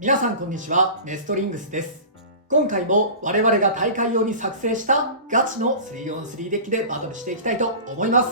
皆さんこんにちは、ネストリングスです。今回も我々が大会用に作成したガチの 3on3 デッキでバトルしていきたいと思います。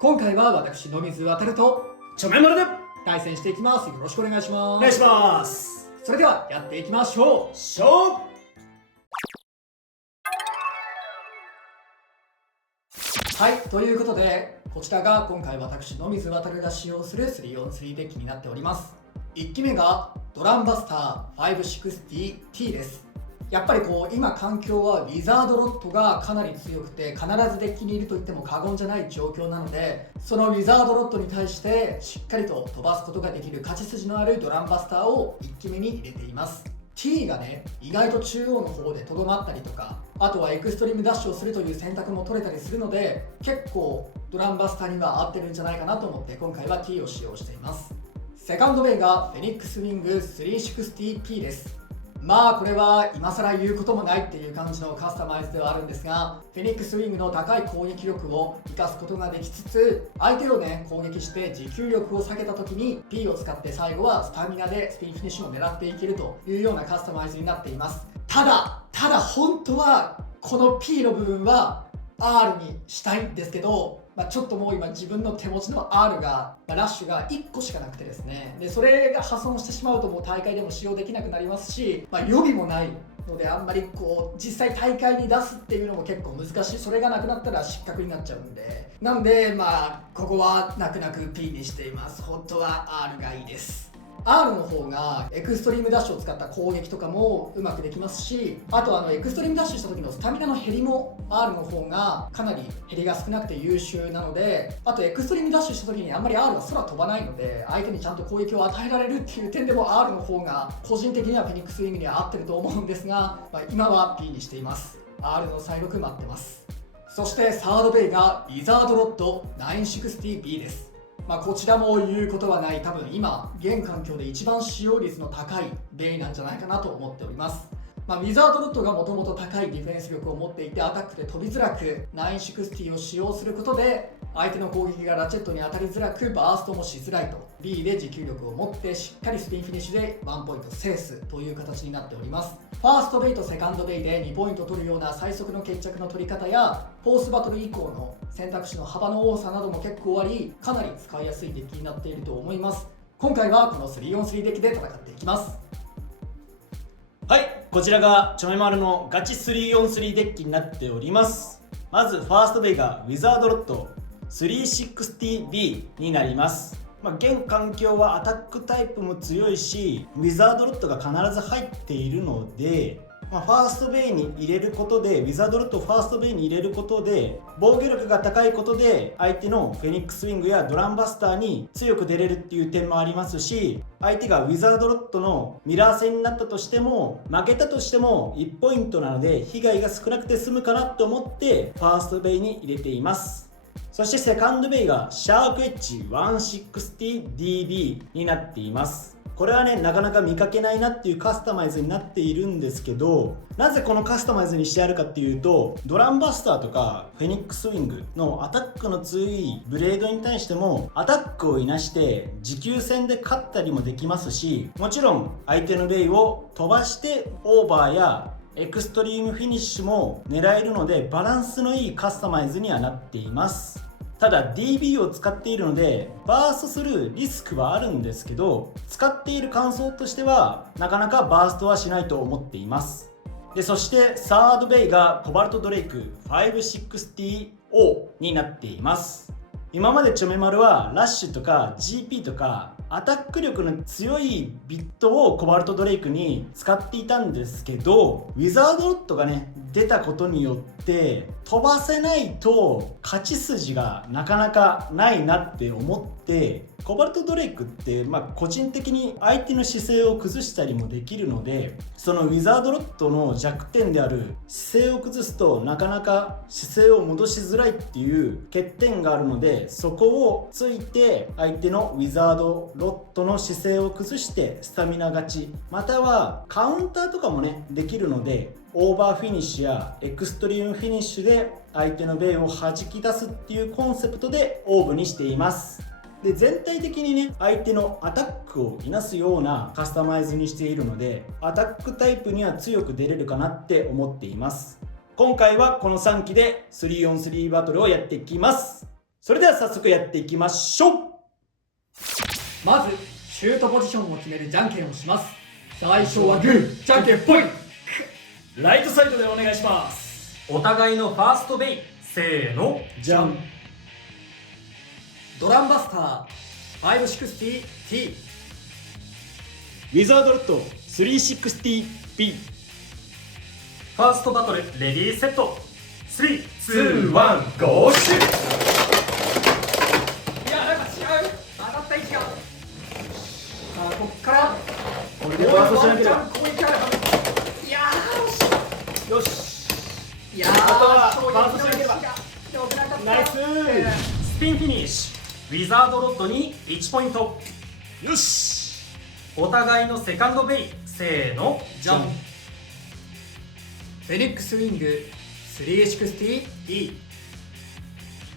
今回は私野水航とちょめまるで対戦していきます。よろしくお願いします。お願いします。それではやっていきましょう。はい、ということでこちらが今回私野水航が使用する 3on3 デッキになっております。1機目がドランバスター 560T です。やっぱり今環境はウィザードロットがかなり強くて必ずデッキにいると言っても過言じゃない状況なので、そのウィザードロットに対してしっかりと飛ばすことができる勝ち筋のあるドランバスターを1機目に入れています。 T がね、意外と中央の方でとどまったりとか、あとはエクストリームダッシュをするという選択も取れたりするので、結構ドランバスターには合ってるんじゃないかなと思って今回は T を使用しています。セカンドウェイがフェニックスウィング 360P です。まあこれは今更言うこともないっていう感じのカスタマイズではあるんですが、フェニックスウィングの高い攻撃力を生かすことができつつ、相手をね攻撃して持久力を下げた時に P を使って最後はスタミナでスピンフィニッシュを狙っていけるというようなカスタマイズになっています。ただ本当はこの P の部分は R にしたいんですけど、ちょっともう今自分の手持ちの R がラッシュが1個しかなくてですね、でそれが破損してしまうともう大会でも使用できなくなりますし、予備もないのであんまり実際大会に出すっていうのも結構難しい。それがなくなったら失格になっちゃうんで、なんでここは泣く泣く P にしています。本当は R がいいです。R の方がエクストリームダッシュを使った攻撃とかもうまくできますし、あとエクストリームダッシュした時のスタミナの減りも R の方がかなり減りが少なくて優秀なので、あとエクストリームダッシュした時にあんまり R は空飛ばないので相手にちゃんと攻撃を与えられるっていう点でも R の方が個人的にはフェニックスウィングには合ってると思うんですが、今は P にしています。 R の再録待ってます。そしてサードベイがリザードロット 960B です。こちらも言うことはない、多分今現環境で一番使用率の高いベイなんじゃないかなと思っております。ウィザードロットがもともと高いディフェンス力を持っていてアタックで飛びづらく960を使用することで相手の攻撃がラチェットに当たりづらくバーストもしづらいと、 B で持久力を持ってしっかりスピンフィニッシュで1ポイント制すという形になっております。ファーストベイとセカンドベイで2ポイント取るような最速の決着の取り方やフォースバトル以降の選択肢の幅の多さなども結構あり、かなり使いやすいデッキになっていると思います。今回はこの 3on3 デッキで戦っていきます。はい、こちらがちょめまるのガチ 3on3 デッキになっております。まずファーストベイがウィザードロット 360B になります。現環境はアタックタイプも強いしウィザードロットが必ず入っているので、ファーストベイに入れることでウィザードロットをファーストベイに入れることで防御力が高いことで相手のフェニックスウィングやドランバスターに強く出れるっていう点もありますし、相手がウィザードロットのミラー戦になったとしても負けたとしても1ポイントなので被害が少なくて済むかなと思ってファーストベイに入れています。そしてセカンドベイがシャークエッジ 160DB になっています。これはね、なかなか見かけないなっていうカスタマイズになっているんですけど、なぜこのカスタマイズにしてあるかっていうと、ドランバスターとかフェニックスウィングのアタックの強いブレードに対してもアタックをいなして持久戦で勝ったりもできますし、もちろん相手のベイを飛ばしてオーバーやエクストリームフィニッシュも狙えるのでバランスのいいカスタマイズにはなっています。ただ DB を使っているのでバーストするリスクはあるんですけど、使っている感想としてはなかなかバーストはしないと思っています。でそしてサードベイがコバルトドレイク 560O になっています。今までちょめまるはラッシュとか GP とかアタック力の強いビットをコバルトドレイクに使っていたんですけど、ウィザードロットがね出たことによって飛ばせないと勝ち筋がなかなかないなって思って、コバルトドレイクって個人的に相手の姿勢を崩したりもできるので、そのウィザードロットの弱点である姿勢を崩すとなかなか姿勢を戻しづらいっていう欠点があるので、そこをついて相手のウィザードロットの姿勢を崩してスタミナ勝ち、またはカウンターとかもねできるので、オーバーフィニッシュやエクストリームフィニッシュで相手のベイを弾き出すっていうコンセプトでオーブにしています。で全体的にね相手のアタックをいなすようなカスタマイズにしているのでアタックタイプには強く出れるかなって思っています。今回はこの3機で 3on3 バトルをやっていきます。それでは早速やっていきましょう。まずシュートポジションを決めるじゃんけんをします。最初はグーじゃんけんぽい。ライトサイドでお願いします。お互いのファーストベイ、せーの、じゃん。ドランバスター 560T ウィザードロット 360B。 ファーストバトルレディーセット、3、2、1、ゴーシュ。いやなんか違う、当たった位置が。さあこっからこれでファーストしなければ。ワンチャン攻撃あるはず。いやーよし。いやーあとは衝撃ファーストしなければの位置が良くなかった。ナイススピンフィニッシュ。ウィザードロッドに1ポイント。よし。お互いのセカンドベイ、せーの、じゃん。フェニックスウィング 360T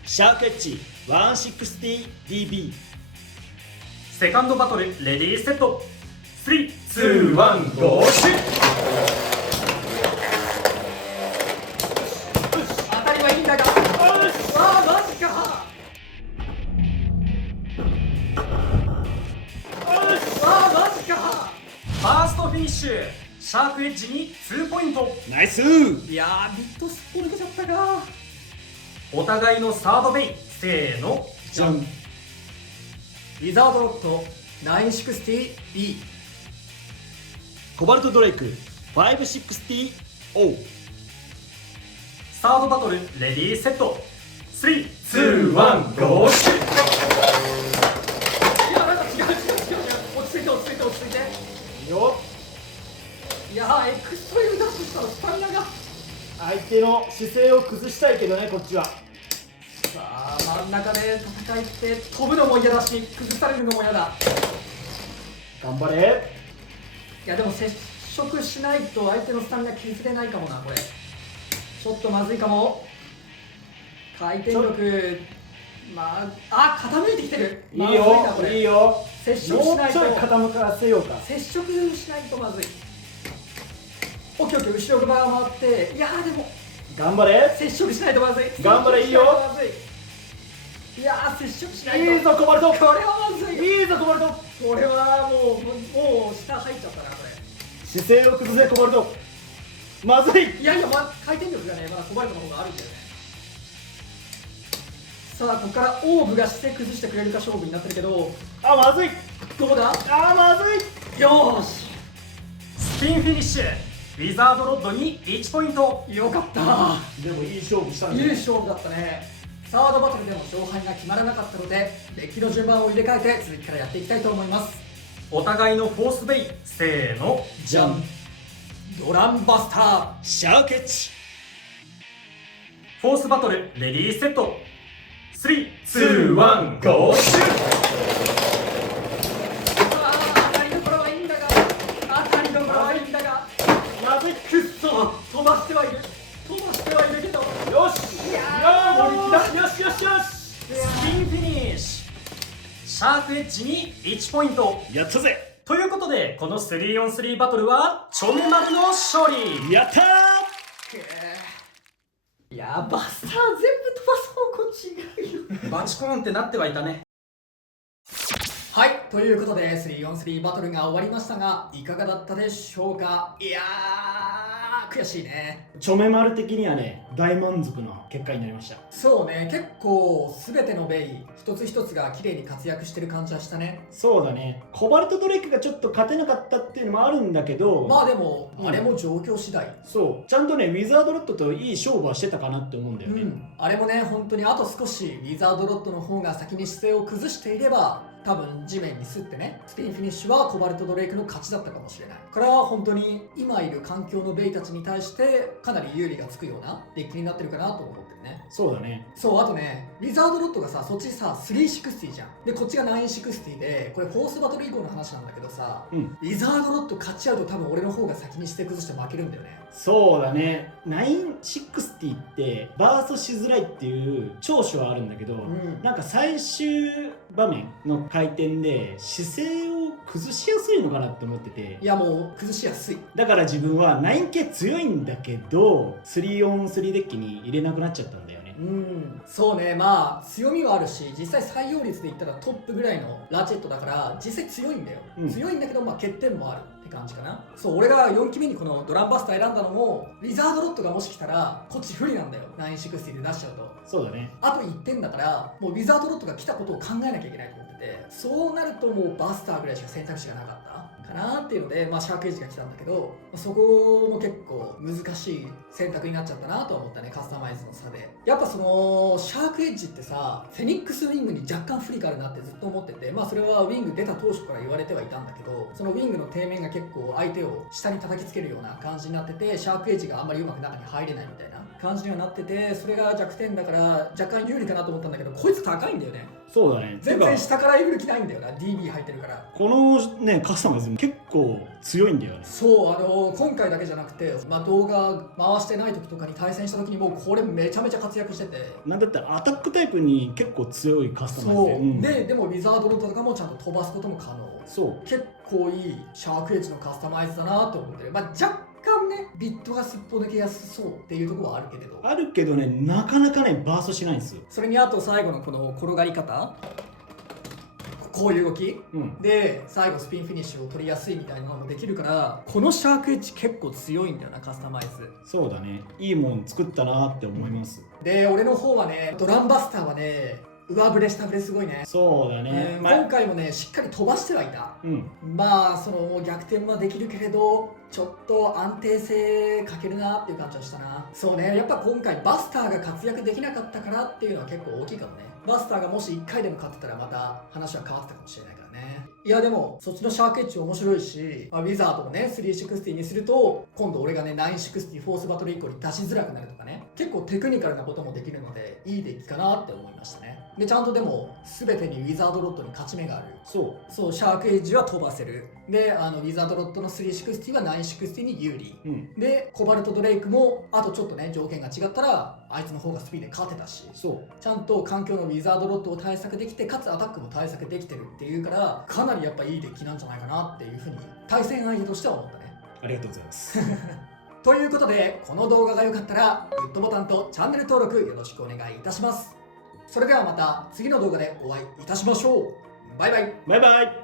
シャークエッジ 160DB。 セカンドバトルレディーセット、3、2、1、ゴーシュ。当たりはいいんだが、わあマジか。わあマジか。ファーストフィニッシュ。シャークエッジに2ポイント。ナイス。いやービットスっぽ抜けちゃったか。お互いのサードベイ、せーの、じゃん。ウィザードロット 960B コバルトドレイク 560O。 サードバトルレディーセット、3、2、1、ゴーシュ。いやなんか違う落ち着いて落ち着いて落ち着いて。よいやーエクストリームダッシュしたらスタミナが。相手の姿勢を崩したいけどねこっちは。さあ真ん中で戦いって飛ぶのも嫌だし崩されるのも嫌だ。頑張れ。いやでも接触しないと相手のスタミナ削れないかもなこれ。ちょっとまずいかも。回転力まあ傾いてきてる。いいよまずいなこれ。いいよ。接触しもうないとちょい傾かせようか。接触しないとまずい。オッケーオッケー、後ろ側回って。いやーでも頑張れ。接触しないとまずい。頑張れ。いいよ。まずい。いやー接触しないと。いいぞコバルト。これはまずい。いいぞコバルト。これはもう下入っちゃったなこれ。姿勢を崩せコバルト。まずい。いやいや、回転力がねまだコバルトの方があるんだよね。さあここからオーブが姿勢崩してくれるか勝負になってるけど、あまずい。どうだ。まずい。よーしスピンフィニッシュ。ウィザードロッドに1ポイント。よかった。でもいい勝負したんいいだよ。勝負だったね。サードバトルでも勝敗が決まらなかったのでデッキの順番を入れ替えて続きからやっていきたいと思います。お互いのフォースベイ、せーの、じゃん。ドランバスターシャーケッチ。フォースバトルレディーセット、3、2、1、ゴーシュ。当たりどころはいいんだが当たりどころはいいんだがまずい。くっそ飛ばしてはいるけど。よし。いやー乗り切らよしよしよし。スピンフィニッシュ。シャークエッジに1ポイント。やったぜ。ということでこの 3on3 バトルはチョメマルの勝利。やったー。いやバスター全部飛ばす方向違うよ。バチコーンってなってはいたね。はい、ということで 3on3 バトルが終わりましたがいかがだったでしょうか。いやー悔しいね。チョメマル的にはね大満足の結果になりました。そうね、結構全てのベイ一つ一つが綺麗に活躍してる感じはしたね。そうだね。コバルトドレイクがちょっと勝てなかったっていうのもあるんだけど、まあでも、うんあれも状況次第。そうちゃんとねウィザードロットといい勝負はしてたかなって思うんだよね。あれもね本当にあと少しウィザードロッドの方が先に姿勢を崩していれば多分地面にすってね、スピンフィニッシュはコバルトドレイクの勝ちだったかもしれないから、本当に今いる環境のベイたちに対してかなり有利がつくようなデッキになってるかなと思ってるね。そうだね。そう、あとね、ウィザードロットがさ、そっちさ、360じゃん。で、こっちが960で、これフォースバトル以降の話なんだけどさ、うん。ウィザードロット勝ち合うと多分俺の方が先にして崩して負けるんだよね。そうだね。960ってバーストしづらいっていう長所はあるんだけど、んなんか最終場面の回転で姿勢を崩しやすいのかなって思ってて、いやもう崩しやすい。だから自分は 9K 強いんだけど 3on3 デッキに入れなくなっちゃったんだよね。そうね、まあ強みはあるし、実際採用率で言ったらトップぐらいのラチェットだから実際強いんだよ、強いんだけど、まあ欠点もあるって感じかな。そう、俺が4期目にこのドランバスター選んだのも、ウィザードロットがもし来たらこっち不利なんだよ、960で出しちゃうと。そうだね。あと1点だから、もうウィザードロットが来たことを考えなきゃいけないと思ってて、そうなるともうバスターぐらいしか選択肢がなかったかなっていうので、まあ、シャークエッジが来たんだけど、そこも結構難しい選択になっちゃったなと思ったね、カスタマイズの差で。やっぱそのシャークエッジってさ、フェニックスウィングに若干不利があるなってずっと思ってて、まあそれはウィング出た当初から言われてはいたんだけど、そのウィングの底面が結構相手を下に叩きつけるような感じになってて、シャークエッジがあんまりうまく中に入れないみたいな感じにはなってて、それが弱点だから若干有利かなと思ったんだけど、こいつ高いんだよね。そうだね。全然下からえぐる気ないんだよな、 DB 入ってるから。このねカスタマイズも結構強いんだよね。そう、今回だけじゃなくて、まあ、動画回してない時とかに対戦した時にもうこれめちゃめちゃ活躍してて、なんだったらアタックタイプに結構強いカスタマイズそう、で、でもウィザードロットとかもちゃんと飛ばすことも可能。そう結構いいシャークエッジのカスタマイズだなと思ってる。まあ若干ね、ビットがすっぽ抜けやすそうっていうところはあるけれど、あるけどね、なかなかねバーストしないんですよ。それにあと最後のこの転がり方、こういう動き、で最後スピンフィニッシュを取りやすいみたいなのもできるから、このシャークエッジ結構強いんだよな、カスタマイズ。そうだね、いいもん作ったなって思います。で、俺の方はね、ドランバスターはね、上振れ下振れすごいね。そうだね、今回もね、しっかり飛ばしてはいた。まあその逆転はできるけれど、ちょっと安定性欠けるなっていう感じはしたな。そうね、やっぱ今回バスターが活躍できなかったからっていうのは結構大きいかもね。バスターがもし1回でも勝ってたらまた話は変わってたかもしれないからね。いやでもそっちのシャークエッジ面白いし、ウィザードもね360にすると、今度俺がね960フォースバトル以降に出しづらくなるとかね、結構テクニカルなこともできるのでいいデッキかなって思いましたね。でちゃんとでも全てにウィザードロットに勝ち目がある。そうシャークエッジは飛ばせる。でウィザードロットの360は960に有利、でコバルトドレイクもあとちょっとね条件が違ったらあいつの方がスピードで勝てたし、ちゃんと環境のウィザードロットを対策できて、かつアタックも対策できてるっていうから、かなりやっぱいいデッキなんじゃないかなっていうふうに対戦相手としては思ったね。ありがとうございますということで、この動画が良かったらグッドボタンとチャンネル登録よろしくお願いいたします。それではまた次の動画でお会いいたしましょう。バイバイ。バイバイ。